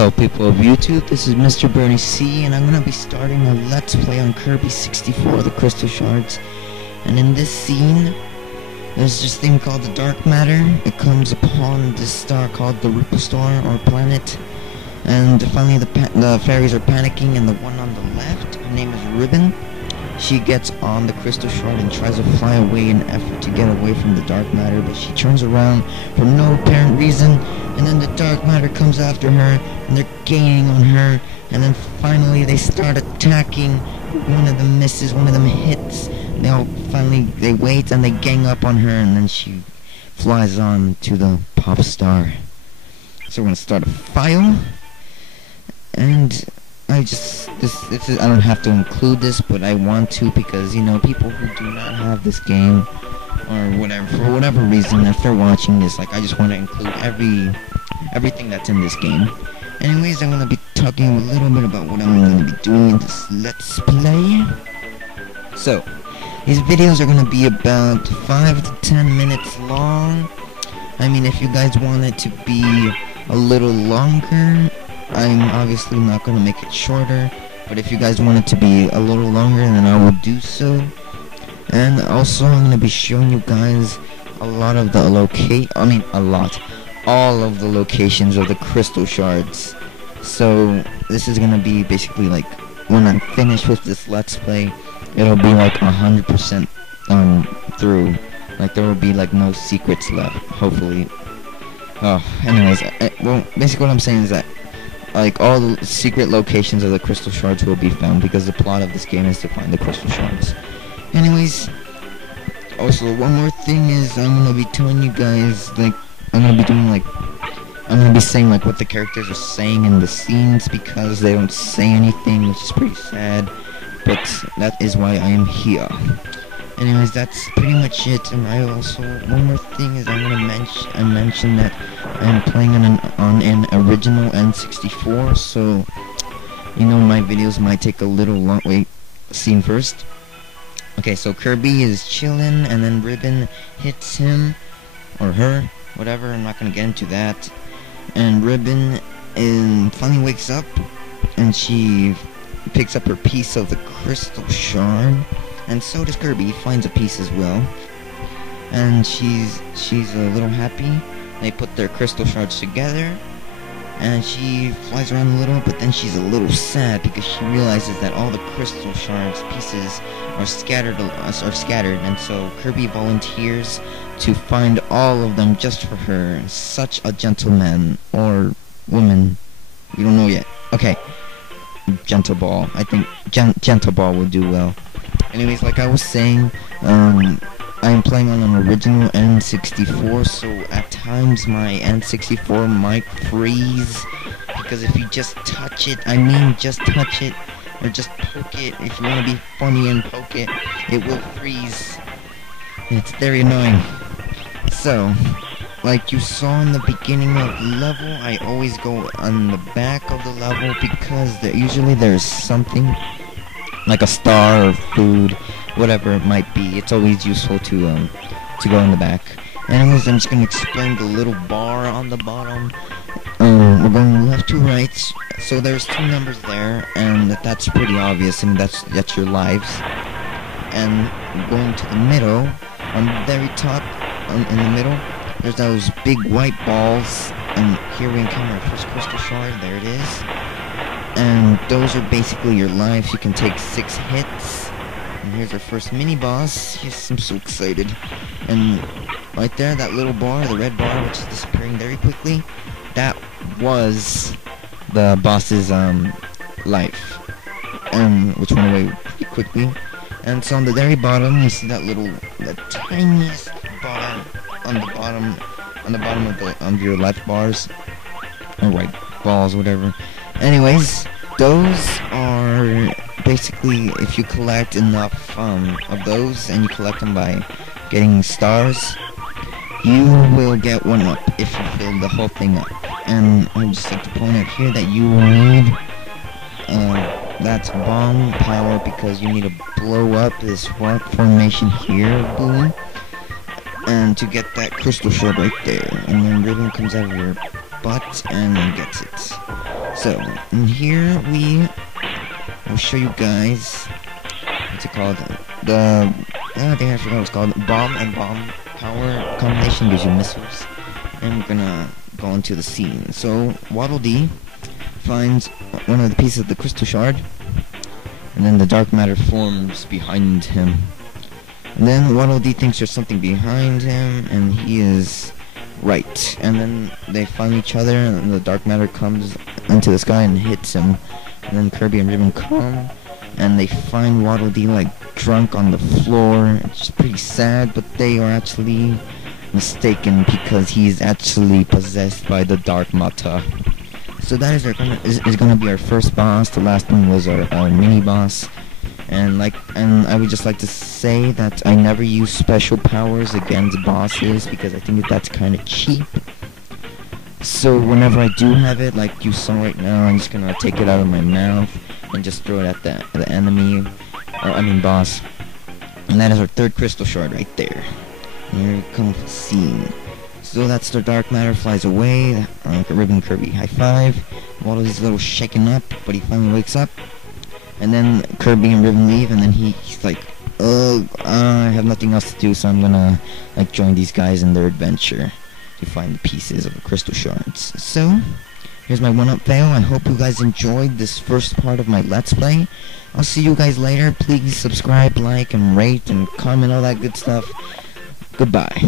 Hello people of YouTube, this is Mr. Bernie C, and I'm going to be starting a Let's Play on Kirby 64, the Crystal Shards. And in this scene, there's this thing called the Dark Matter. It comes upon this star called the Ripple Star, or planet. And finally the fairies are panicking, and the one on the left, her name is Ribbon. She gets on the Crystal Shard and tries to fly away in an effort to get away from the Dark Matter, but she turns around for no apparent reason, and then the Dark Matter comes after her, and they're gaining on her, and then finally they start attacking. One of them misses, one of them hits, and they wait and they gang up on her, and then she flies on to the pop star. So we're gonna start a file, and I don't have to include this, but I want to because, you know, people who do not have this game, or whatever, for whatever reason, if they're watching this, like, I just want to include everything that's in this game. Anyways, I'm going to be talking a little bit about what I'm going to be doing in this Let's Play. So, these videos are going to be about 5 to 10 minutes long. I mean, if you guys want it to be a little longer, I'm obviously not going to make it shorter, but if you guys want it to be a little longer, then I will do so. And also, I'm going to be showing you guys all of the locations of the Crystal Shards. So, this is going to be basically like, when I'm finished with this Let's Play, it'll be like 100% through. Like, there will be like no secrets left, hopefully. Anyways, well, basically what I'm saying is that, like, all the secret locations of the Crystal Shards will be found, because the plot of this game is to find the Crystal Shards. Anyways, also, one more thing is, I'm gonna be telling you guys, like, I'm gonna be saying, like, what the characters are saying in the scenes, because they don't say anything, which is pretty sad, but that is why I am here. Anyways, that's pretty much it. And I also, one more thing is, I'm gonna mention that I'm playing on an original N64, so, you know, my videos might take a little long. Wait, scene first. Okay, so Kirby is chilling, and then Ribbon hits him, or her, whatever, I'm not gonna get into that. And Ribbon finally wakes up, and she picks up her piece of the Crystal Shard. And so does Kirby. He finds a piece as well, and she's a little happy. They put their Crystal Shards together, and she flies around a little, but then she's a little sad because she realizes that all the Crystal Shards pieces are scattered, and so Kirby volunteers to find all of them just for her. Such a gentleman, or woman, we don't know yet. Okay, Gentle Ball. I think Gentle Ball would do well. Anyways, like I was saying, I'm playing on an original N64, so at times my N64 might freeze, because if you just touch it, just touch it, or just poke it, if you want to be funny and poke it, it will freeze. It's very annoying. So, like you saw in the beginning of the level, I always go on the back of the level, because usually there's something, like a star or food, whatever it might be. It's always useful to go in the back. Anyways, I'm just gonna explain the little bar on the bottom. We're going left to right, so there's 2 numbers there, and that's pretty obvious. I mean, that's your lives. And going to the middle, on the very top, in the middle, there's those big white balls, and here we encounter our first Crystal Shard. There it is. And those are basically your lives. You can take 6 hits. And here's our first mini-boss. Yes, I'm so excited. And right there, that little bar, the red bar, which is disappearing very quickly, that was the boss's life. And which went away pretty quickly. And so on the very bottom, you see the tiniest bar on the bottom of your life bars, or white balls, whatever. Anyways, those are basically, if you collect enough of those, and you collect them by getting stars, you will get 1-up if you fill the whole thing up. And I just like to point out here that you will need that's bomb power, because you need to blow up this rock formation here, boom, and to get that Crystal Shard right there. And then Ribbon comes out of your butt and gets it. So, in here I'll show you guys, what's it called? I think I forgot what it's called. Bomb and bomb power combination gives you missiles. And we're gonna go into the scene. So, Waddle Dee finds one of the pieces of the crystal shard, and then the dark matter forms behind him. And then Waddle Dee thinks there's something behind him, and he is right. And then they find each other, and the dark matter comes into the sky and hits him. And then Kirby and Ribbon come, and they find Waddle Dee like drunk on the floor. It's pretty sad, but they are actually mistaken because he's actually possessed by the dark matter. So that is gonna be our first boss. The last one was our mini boss. And I would just like to say that I never use special powers against bosses because I think that's kind of cheap. So whenever I do have it, like you saw right now, I'm just gonna take it out of my mouth and just throw it at the enemy, boss. And that is our third crystal shard right there. Here comes the scene. So that's the dark matter flies away. Ribbon Kirby high five. Waddle Dee's a little shaken up, but he finally wakes up. And then Kirby and Ribbon leave, and then he's like, I have nothing else to do, so I'm gonna join these guys in their adventure to find the pieces of the crystal shards. So here's my 1-up fail. I hope you guys enjoyed this first part of my Let's Play. I'll see you guys later. Please subscribe, like, and rate, and comment, all that good stuff. Goodbye.